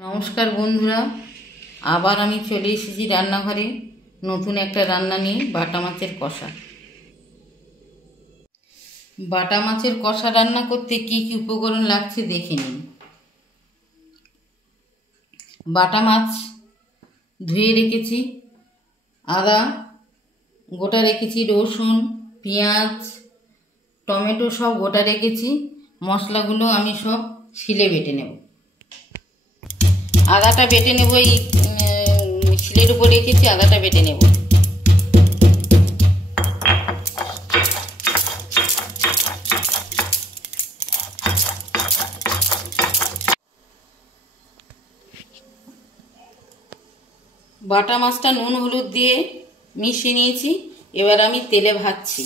নমস্কার বন্ধুরা, আবার আমি চলে এসেছি রান্নাঘরে নতুন একটা রান্না নিয়ে। বাটা মাছের কষা। বাটা মাছের কষা রান্না করতে কি কি উপকরণ লাগছে দেখে নিন। বাটা মাছ ধুয়ে রেখেছি, আদা গোটা রেখেছি, রসুন, পেঁয়াজ, টমেটো সব গোটা রেখেছি। মশলাগুলো আমি সব শিলে বেটে নেব। আদাটা বেটে নেব, এই শিলের উপর রেখেছি, আদাটা বেটে নেব। বাটা মাছটা নুন হলুদ দিয়ে মিশিয়ে নিয়েছি, এবার আমি তেলে ভাজছি।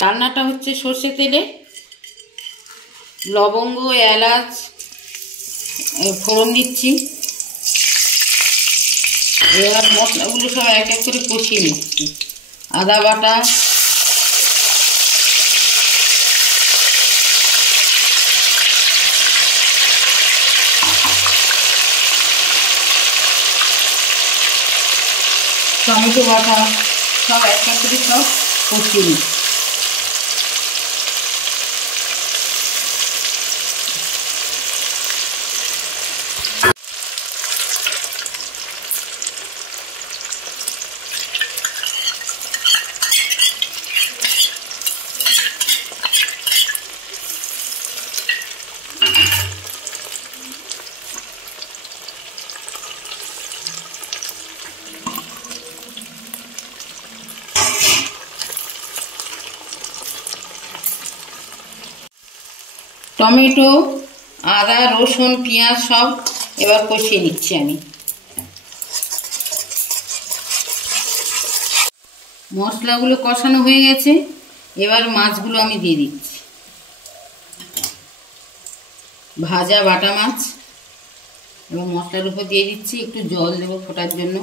রান্নাটা হচ্ছে সর্ষে তেলে। লবঙ্গ, এলাচ ফোড়ন দিচ্ছি। এবার মশলাগুলো সব এক এক করে কষিয়ে নিচ্ছি। আদা বাটা, টমেটো বাটা সব এক এক করে সব কষিয়ে নিচ্ছি। টমেটো, আদা, রসুন, পেঁয়াজ সব এবার কষিয়ে নিচ্ছি আমি। মশলাগুলো কষানো হয়ে গেছে, এবার মাছগুলো আমি দিয়ে দিচ্ছি। ভাজা বাটা মাছ এবং মশলার উপর দিয়ে দিচ্ছি। একটু জল দেবো ফোটার জন্য।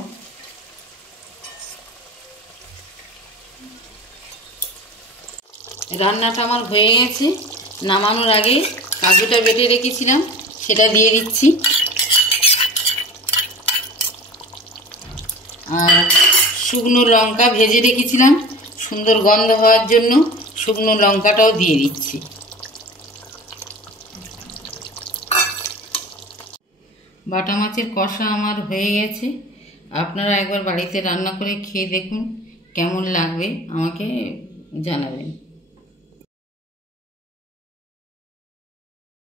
রান্নাটা আমার হয়ে গেছে। নামানোর আগে কাজুটা বেটে রেখেছিলাম, সেটা দিয়ে দিচ্ছি। আর শুকনো লঙ্কা ভেজে রেখেছিলাম সুন্দর গন্ধ হওয়ার জন্য, শুকনো লঙ্কাটাও দিয়ে দিচ্ছি। বাটা মাছের কষা আমার হয়ে গেছে। আপনারা একবার বাড়িতে রান্না করে খেয়ে দেখুন, কেমন লাগবে আমাকে জানাবেন।